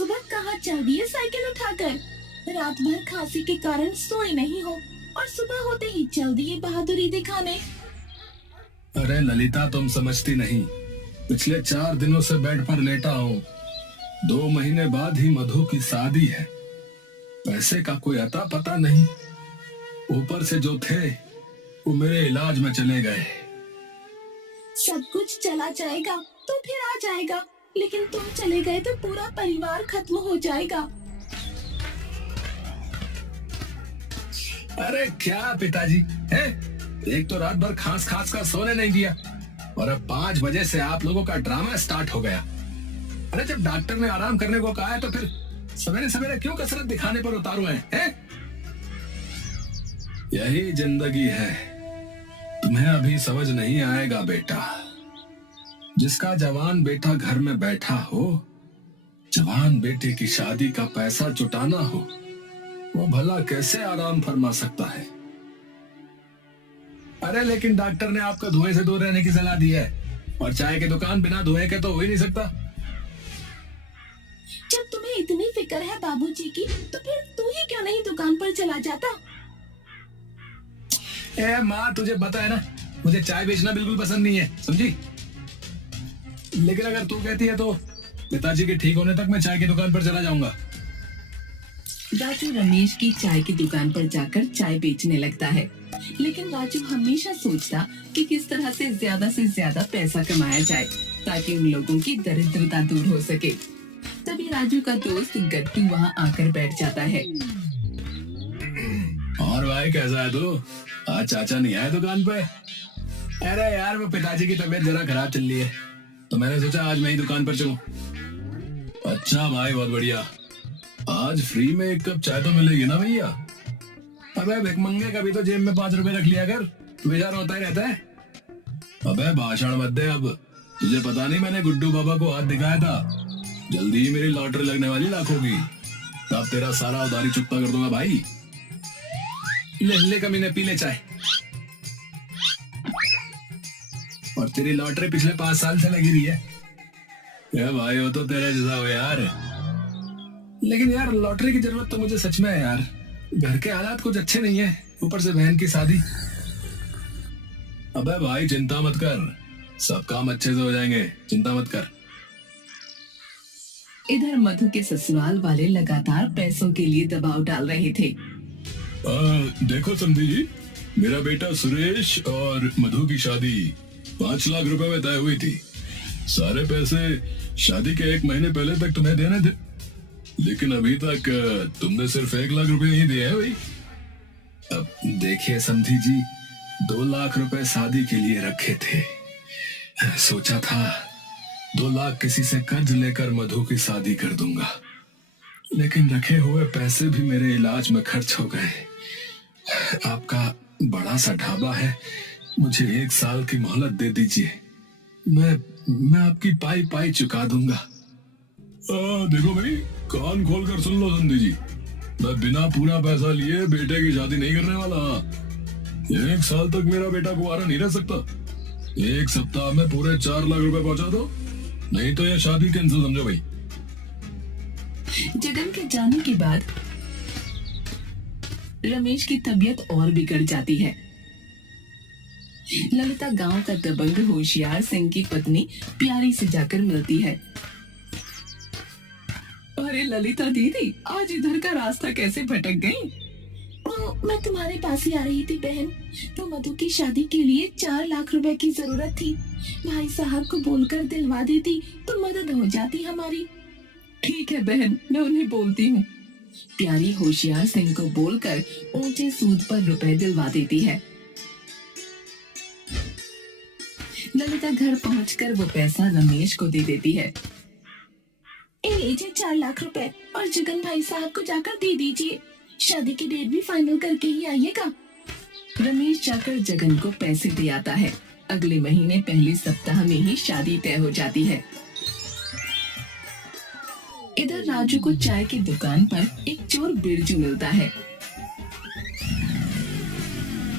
सुबह कहाँ चल दिए साइकिल उठाकर। रात भर खांसी के कारण सोए नहीं हो और सुबह होते ही चल दिए बहादुरी दिखाने। अरे ललिता, तुम समझती नहीं। पिछले 4 दिनों से बेड पर लेटा हूँ। 2 महीने बाद ही मधु की शादी है। पैसे का कोई अता पता नहीं। ऊपर से जो थे वो मेरे इलाज में चले गए। सब कुछ चला जाएगा तो फिर आ जाएगा, लेकिन तुम चले गए तो पूरा परिवार खत्म हो जाएगा। अरे क्या पिताजी है, एक तो रात भर खांस खांस का सोने नहीं दिया और अब 5 बजे से आप लोगों का ड्रामा स्टार्ट हो गया। अरे जब डॉक्टर ने आराम करने को कहा है तो फिर सवेरे सवेरे क्यों कसरत दिखाने पर उतारू हैं? यही जिंदगी है। तुम्हें अभी समझ नहीं आएगा बेटा। जिसका जवान बेटा घर में बैठा हो, जवान बेटे की शादी का पैसा जुटाना हो, वो भला कैसे आराम फरमा सकता है? अरे लेकिन डॉक्टर ने आपको धुएं से दूर रहने की सलाह दी है और चाय की दुकान बिना धुएं के तो हो ही नहीं सकता। जब तुम्हें इतनी फिक्र है बाबूजी की, तो फिर तू ही क्यों नहीं दुकान पर चला जाता? ए माँ, तुझे पता है ना, मुझे चाय बेचना बिल्कुल पसंद नहीं है, समझी? लेकिन अगर तू कहती है तो पिताजी के ठीक होने तक मैं चाय की दुकान पर चला जाऊंगा। राजू रमेश की चाय की दुकान पर जाकर चाय बेचने लगता है, लेकिन राजू हमेशा सोचता कि किस तरह से ज्यादा पैसा कमाया जाए ताकि उन लोगों की दरिद्रता दूर हो सके। तभी राजू का दोस्त गट्टू वहाँ आकर बैठ जाता है। और भाई कैसा है तू? आज चाचा नहीं आए दुकान पे? अरे यार, वो पिताजी की तबीयत जरा खराब चल रही है तो मैंने सोचा आज मैं ही दुकान पर चलूं। अच्छा भाई, बहुत बढ़िया। आज फ्री में 1 कप चाय तो मिलेगी ना भैया? अबे भिखमंगे, कभी तो जेब में 5 रुपए रख लिया कर, बेजार होता ही रहता है। अबे भाषण मत दे अब। तुझे पता नहीं मैंने गुड्डू बाबा को हाथ दिखाया था। जल्दी ही मेरी लॉटरी लगने वाली लाखों की। तब तेरा सारा उधारी चुकता कर दूंगा भाई। ले कमीने, पी ले चाय। और तेरी लॉटरी पिछले 5 साल से लगी रही है। ये भाई, वो तो तेरे जैसा हो यार। लेकिन यार, लॉटरी की जरूरत तो मुझे सच में है यार। घर के हालात कुछ अच्छे नहीं है, ऊपर से बहन की शादी। अबे भाई चिंता मत कर, सब काम अच्छे से हो जाएंगे, चिंता मत कर। इधर मधु के ससुराल वाले लगातार पैसों के लिए दबाव डाल रहे थे। देखो समधी जी, मेरा बेटा सुरेश और मधु की शादी 5 लाख रुपए में तय हुई थी। सारे पैसे शादी के 1 महीने पहले तक तुम्हें देने थे, लेकिन अभी तक तुमने सिर्फ 1 लाख रुपए ही दिए हैं भाई। अब देखिए समधी जी, 2 लाख रुपए शादी के लिए रखे थे। सोचा था 2 लाख किसी से कर्ज लेकर मधु की शादी कर दूंगा, लेकिन रखे हुए पैसे भी मेरे इलाज में खर्च हो गए। आपका बड़ा सा ढाबा है, मुझे 1 साल की मोहलत दे दीजिए। मैं आपकी पाई पाई चुका दूंगा। देखो भाई, कान खोल कर सुन लो समधी जी, मैं बिना पूरा पैसा लिए बेटे की शादी नहीं करने वाला। 1 साल तक मेरा बेटा कुंवारा नहीं रह सकता। 1 सप्ताह में पूरे 4 लाख रुपए पहुंचा दो, नहीं तो यह शादी कैंसिल समझो भाई। जगन के जाने के बाद रमेश की तबीयत और बिगड़ जाती है। ललिता गांव का दबंग होशियार सिंह की पत्नी प्यारी से जाकर मिलती है। अरे ललिता दीदी, आज इधर का रास्ता कैसे भटक गई? मैं तुम्हारे पास ही आ रही थी बहन। तो मधु की शादी के लिए 4 लाख रुपए की जरूरत थी। भाई साहब को बोलकर दिलवा देती तो मदद हो जाती हमारी। ठीक है बहन, मैं उन्हें बोलती हूँ। प्यारी होशियार सिंह को बोलकर ऊंचे सूद पर रुपए दिलवा देती है। ललिता घर पहुंचकर वो पैसा रमेश को दे देती है। ए लीजिए 4 लाख रुपए, और जगन भाई साहब को जाकर दे दीजिए। शादी की डेट भी फाइनल करके ही आइएगा। रमेश जाकर जगन को पैसे दे आता है। अगले महीने पहले सप्ताह में ही शादी तय हो जाती है। इधर राजू को चाय की दुकान पर एक चोर बिरजू मिलता है।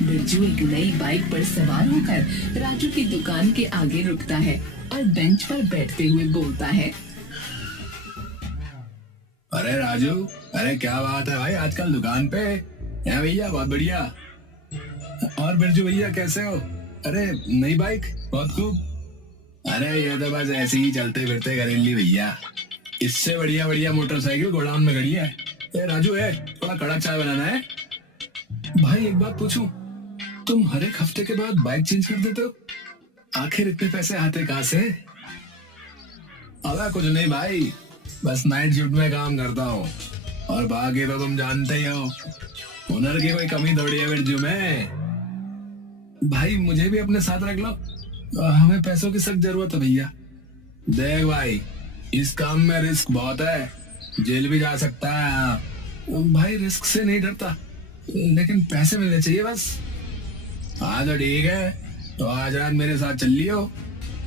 बिरजू एक नई बाइक पर सवार होकर राजू की दुकान के आगे रुकता है और बेंच पर बैठते हुए बोलता है, अरे राजू, अरे क्या बात है भाई, आजकल दुकान पे है भैया? बहुत बढ़िया। और बिरजू भैया कैसे हो? अरे नई बाइक, बहुत खूब। अरे ये तो बस ऐसे ही चलते फिरते करेंगे भैया, इससे बढ़िया बढ़िया मोटरसाइकिल गोडाउन में खड़ी है। ए राजू, है थोड़ा कड़क चाय बनाना है। भाई एक बात पूछूं, तुम हर एक हफ्ते के बाद बाइक चेंज कर देते हो, आखिर इतने पैसे आते कहाँ से? अबे कुछ नहीं भाई, बस नाइट शिफ्ट में काम करता हूँ, और बाकी तो तुम जानते ही हो, हुनर की कोई कमी थोड़ी है बिरजू में। भाई मुझे भी अपने साथ रख लो, हमें पैसों की सख्त जरूरत है भैया। देख भाई, इस काम में रिस्क बहुत है, जेल भी जा सकता है। भाई रिस्क से नहीं डरता, लेकिन पैसे मिलने चाहिए बस। हाँ तो ठीक है, तो आज रात मेरे साथ चल लियो,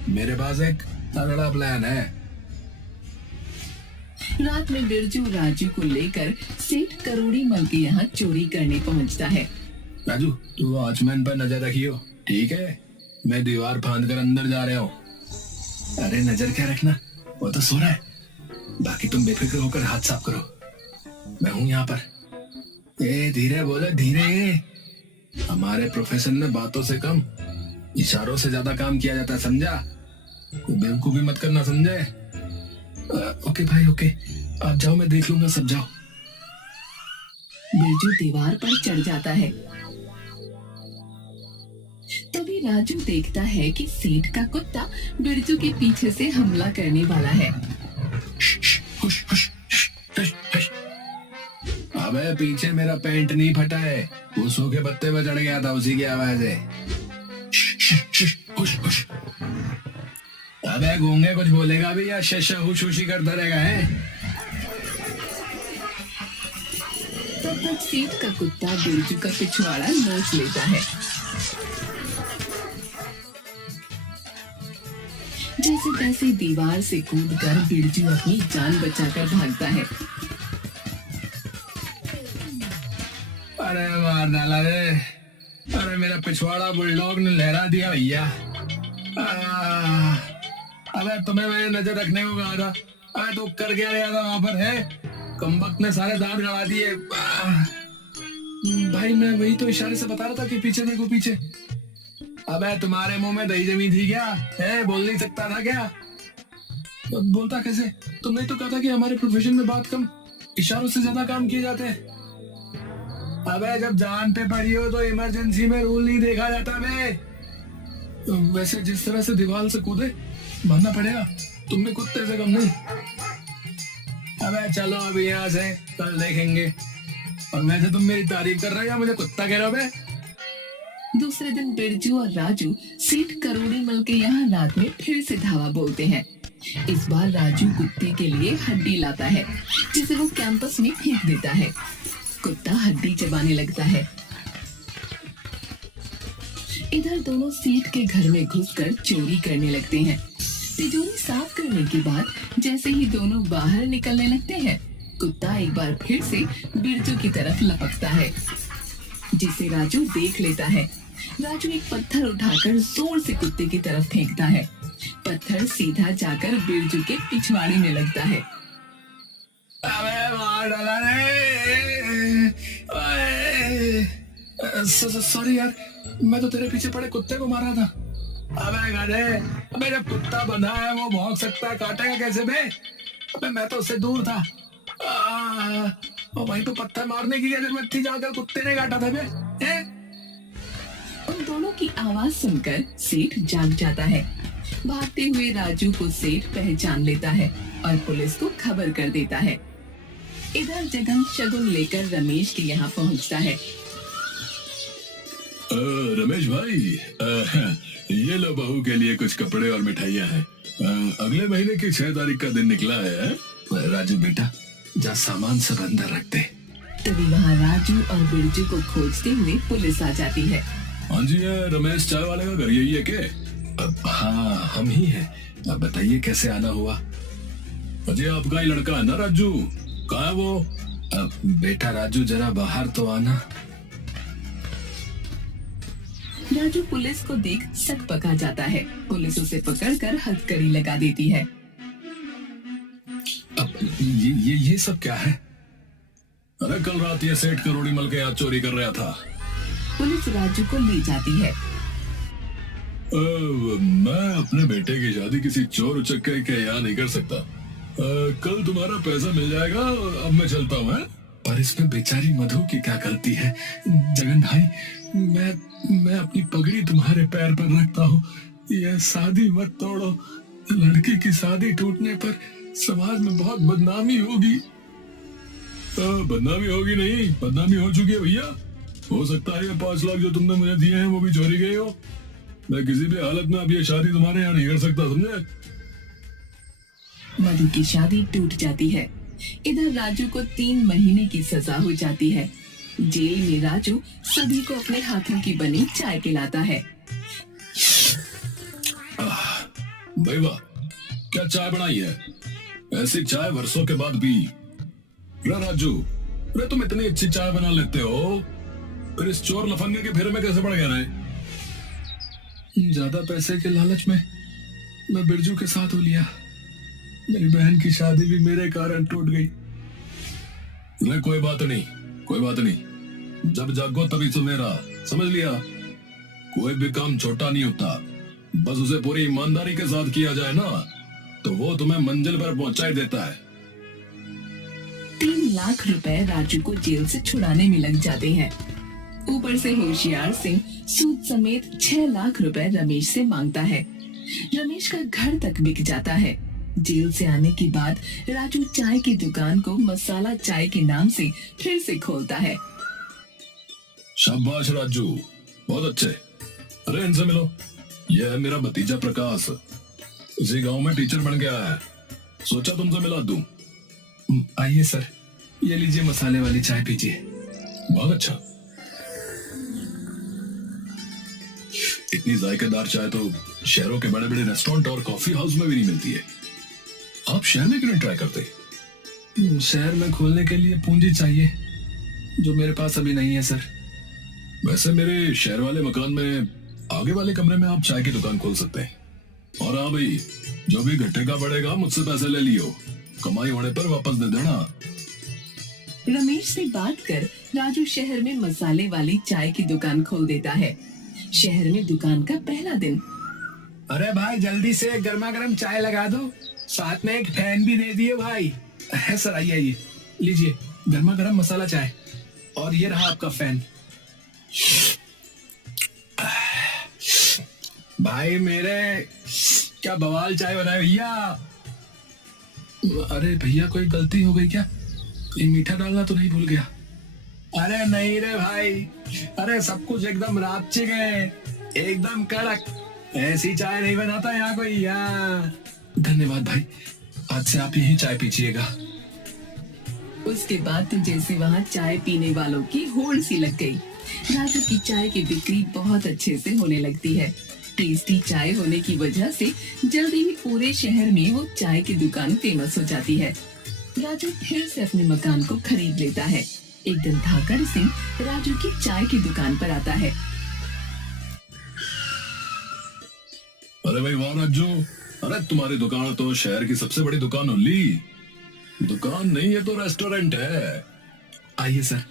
मेरे पास एक तगड़ा प्लान है। रात में बिरजू राजू को लेकर सेठ करोड़ी मल के यहाँ चोरी करने पहुँचता है। राजू, तू वॉचमैन पर नजर रखियो, ठीक है? मैं दीवार फांद कर अंदर जा रहा हूँ। अरे नजर क्या रखना, वो तो सो रहा है। बाकी तुम बेफिक्र होकर हाथ साफ करो, मैं हूँ यहाँ पर। ए धीरे बोलो, धीरे। हमारे प्रोफेशन में बातों से कम इशारों से ज्यादा काम किया जाता है, समझा? कोई बेवकूफी मत करना, समझे? ओके भाई ओके, आप जाओ, मैं देख लूंगा, सब जाओ। बिरजू दीवार पर चढ़ जाता है। तभी राजू देखता है कि सेठ का कुत्ता बिरजू के पीछे से हमला करने वाला है। हुश, हुश, हुश, हुश। अबे पीछे मेरा पैंट नहीं फटा है, वो सूखे पत्ते पे चढ़ गया था, उसी की आवाज है। हुश, हुश। अबे गूंगे कुछ बोलेगा भी या शश हुश हुशी करता रहेगा है? तब तक सेठ का कुत्ता बिरजू का पिछवाड़ा नोच लेता है। जैसे तैसे दीवार से कूदकर बिरजू अपनी जान बचाकर भागता है। अरे मार डाला रे, अरे मेरा पिछवाड़ा बुलडॉग ने लहरा दिया भैया। अबे तुम्हें मैंने नजर रखने को कहा था, अबे तो कर क्या रहा था वहां पर है? कमबख्त ने सारे दांत गड़ा दिए। भाई मैं वही तो इशारे से बता रहा था कि पीछे देखो, पीछे। अबे तुम्हारे मुंह में दही जमी थी क्या? है, बोल नहीं सकता था क्या? बोलता कैसे? तुमने तो कहा था कि हमारे प्रोफेशन में बात कम इशारों से ज्यादा काम किए जाते हैं। अबे जब जान पे पड़ी हो तो इमरजेंसी में रूल नहीं देखा जाता बे। वैसे जिस तरह से दीवार से कूदे, मानना पड़ेगा तुम भी कुत्ते से कम नहीं। अबे चलो अभी यहाँ से, कल देखेंगे। और वैसे तुम मेरी तारीफ कर रहे हो या मुझे कुत्ता कह रहे हो बे? दूसरे दिन बिरजू और राजू सेठ करोड़ी मल के यहाँ रात में फिर से धावा बोलते हैं। इस बार राजू कुत्ते के लिए हड्डी लाता है, जिसे वो कैंपस में फेंक देता है। कुत्ता हड्डी चबाने लगता है। इधर दोनों सेठ के घर में घुसकर चोरी करने लगते हैं। तिजोरी साफ करने के बाद जैसे ही दोनों बाहर निकलने लगते हैं, कुत्ता एक बार फिर से बिरजू की तरफ लपकता है, जिसे राजू देख लेता है। राजू एक पत्थर उठाकर जोर से कुत्ते की तरफ फेंकता है। पत्थर सीधा जाकर बिरजू के पिछवाड़े में लगता है। अबे मार डाला रे। सॉरी यार, मैं तो तेरे पीछे पड़े कुत्ते को मार रहा था। अबे गधे, अबे जब कुत्ता बंधा है वो भौंक सकता है, काटेगा कैसे बे? अबे मैं तो उससे दूर था। और वहीं पे पत्थर मारने की क्या जरूरत थी, जाकर कुत्ते ने काटा था बे? उन दोनों की आवाज सुनकर सेठ जाग जाता है। भागते हुए राजू को सेठ पहचान लेता है और पुलिस को खबर कर देता है। इधर जगन शगुन लेकर रमेश के यहाँ पहुँचता है। रमेश भाई, ये लो बहू के लिए कुछ कपड़े और मिठाइयाँ हैं। अगले महीने की 6 तारीख का दिन निकला है। राजू बेटा, जा सामान सब अंदर रख दे। तभी वहाँ राजू और बिरजू को खोजते हुए पुलिस आ जाती है। हाँ जी, रमेश चाय वाले का घर यही है क्या? हाँ हम ही हैं। अब बताइए कैसे आना हुआ? अजय आपका ही लड़का है ना राजू? कहाँ है वो? बेटा राजू जरा बाहर तो आना। राजू पुलिस को देख सक पका जाता है। पुलिस उसे पकड़कर हथकड़ी लगा देती है। अब ये सब क्या है? अरे कल रात ये सेठ करोड़ी मल के यहाँ चोरी कर रहा था। पुलिस राजू को ले जाती है। मैं अपने बेटे की शादी किसी चोर उचक्के के यहाँ नहीं कर सकता। कल तुम्हारा पैसा मिल जाएगा, अब मैं चलता हूँ। पर इसमें बेचारी मधु की क्या गलती है? जगन भाई, मैं अपनी पगड़ी तुम्हारे पैर पर रखता हूँ, यह शादी मत तोड़ो। लड़की की शादी टूटने पर समाज में बहुत बदनामी होगी। बदनामी होगी नहीं, बदनामी हो चुकी है भैया। हो सकता है ये 5 लाख जो तुमने मुझे दिए हैं वो भी चोरी गए हो। मैं किसी भी हालत में अब ये शादी तुम्हारे यहाँ नहीं कर सकता, समझे? मधु की शादी टूट जाती है। इधर राजू को 3 महीने की सजा हो जाती है। जेल में राजू सभी को अपने हाथों की बनी चाय पिलाता है। भाई वाह, क्या चाय बनाई है? ऐसी चाय वर्षों के बाद भी। राजू, अरे तुम इतनी अच्छी चाय बना लेते हो, फिर इस चोर लफंगे के फेरे में कैसे पड़ गया रे? ज्यादा पैसे के लालच में मैं बिरजू के साथ हो लिया। मेरी बहन की शादी भी मेरे कारण टूट गई। नहीं, कोई बात नहीं, कोई बात नहीं। जब जागो तभी सवेरा, समझ लिया? कोई भी काम छोटा नहीं होता, बस उसे पूरी ईमानदारी के साथ किया जाए ना, तो वो तुम्हें मंजिल पर पहुंचा ही देता है। 3 लाख रुपए राजू को जेल से छुड़ाने में लग जाते हैं। ऊपर से होशियार सिंह सूद समेत 6 लाख रुपए रमेश से मांगता है। रमेश का घर तक बिक जाता है। जेल से आने के बाद राजू चाय की दुकान को मसाला चाय के नाम से फिर से खोलता है। शाबाश राजू, बहुत अच्छे। अरे इनसे मिलो, यह है मेरा भतीजा प्रकाश, इसी गांव में टीचर बन गया है। सोचा तुमसे मिला दूं। आइए सर, ये लीजिए मसाले वाली चाय पीजिए। बहुत अच्छा। इतनी जायकेदार चाय तो शहरों के बड़े बड़े रेस्टोरेंट और कॉफी हाउस में भी नहीं मिलती है। आप शहर में क्यों नहीं ट्राई करते? शहर में खोलने के लिए पूंजी चाहिए, जो मेरे पास अभी नहीं है सर। वैसे मेरे शहर वाले मकान में आगे वाले कमरे में आप चाय की दुकान खोल सकते हैं। और हाँ भाई, जो भी घटेगा बढ़ेगा मुझसे पैसे ले लियो, कमाई होने पर वापस दे देना। रमेश से बात कर राजू शहर में मसाले वाली चाय की दुकान खोल देता है। शहर में दुकान का पहला दिन। अरे भाई, जल्दी से गर्मा गर्म चाय लगा दो, साथ में एक फैन भी दे दिए भाई। है सर, आइए आइए, लीजिए गर्मा गर्म मसाला चाय, और ये रहा आपका फैन। भाई मेरे, क्या बवाल चाय बनाए भैया। अरे भैया, कोई गलती हो गई क्या? ये मीठा डालना तो नहीं भूल गया? अरे नहीं रे भाई, अरे सब कुछ एकदम रापचे गए, एकदम कड़क। ऐसी चाय नहीं बनाता यहाँ कोई। यहाँ धन्यवाद भाई, आज से आप यही चाय पीजिएगा। उसके बाद तो जैसे वहाँ चाय पीने वालों की होड़ सी लग गई। राजू की चाय की बिक्री बहुत अच्छे से होने लगती है। टेस्टी चाय होने की वजह से जल्दी ही पूरे शहर में वो चाय की दुकान फेमस हो जाती है। राजू फिर से अपने मकान को खरीद लेता है। एक दिन धाकड़ सिंह राजू की चाय की दुकान पर आता है। अरे भाई वाह राजू, अरे तुम्हारी दुकान तो शहर की सबसे बड़ी दुकान होली। दुकान नहीं है तो रेस्टोरेंट है। आइए सर,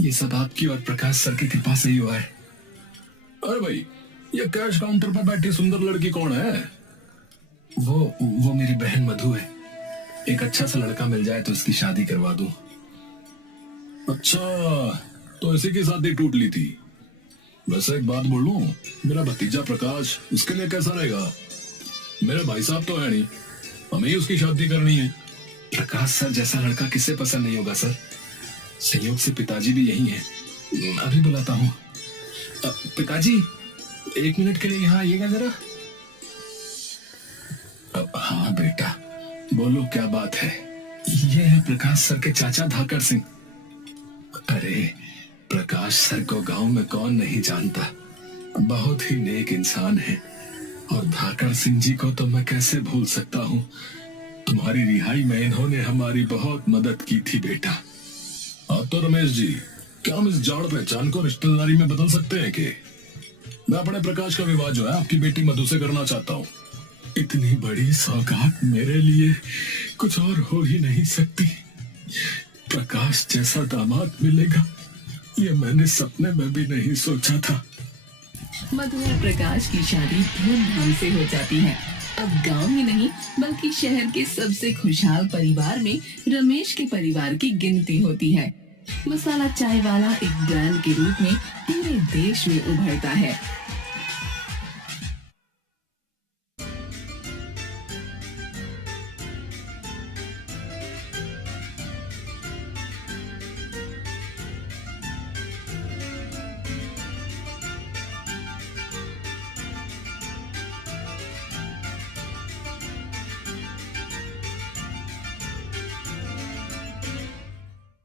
ये सब आपकी और प्रकाश सर की कृपा से ही हुआ है। अरे भाई, ये कैश काउंटर पर बैठी सुंदर लड़की कौन है? वो मेरी बहन मधु है। एक अच्छा सा लड़का मिल जाए तो इसकी शादी करवा दूं। अच्छा, तो इसी की शादी टूट ली थी। वैसे एक बात बोलूं, मेरा भतीजा प्रकाश इसके लिए कैसा रहेगा? मेरे भाई साहब तो है नहीं, हमें ही उसकी शादी करनी है। प्रकाश सर जैसा लड़का किसे पसंद नहीं होगा सर। संयोग से पिताजी भी यही हैं। अभी बुलाता हूँ। पिताजी, 1 मिनट के लिए यहाँ आइएगा जरा। हाँ बेटा, बोलो क्या बात है? ये है प्रकाश सर के चाचा धाकड़ सिंह। अरे प्रकाश सर को गांव में कौन नहीं जानता, बहुत ही नेक इंसान है। और धाकड़ सिंह जी को तो मैं कैसे भूल सकता हूँ। तुम्हारी रिहाई में इन्होंने हमारी बहुत मदद की थी बेटा। अब तो रमेश जी, क्या हम इस जाड़ पहचान को रिश्तेदारी में बदल सकते हैं कि? मैं अपने प्रकाश का विवाह जो है आपकी बेटी मधु से करना चाहता हूँ। इतनी बड़ी सौगात मेरे लिए कुछ और हो ही नहीं सकती। प्रकाश जैसा दामाद मिलेगा, ये मैंने सपने में भी नहीं सोचा था। मधु और प्रकाश की शादी धूमधाम से हो जाती है। अब गांव ही नहीं बल्कि शहर के सबसे खुशहाल परिवार में रमेश के परिवार की गिनती होती है। मसाला चाय वाला एक ब्रांड के रूप में पूरे देश में उभरता है।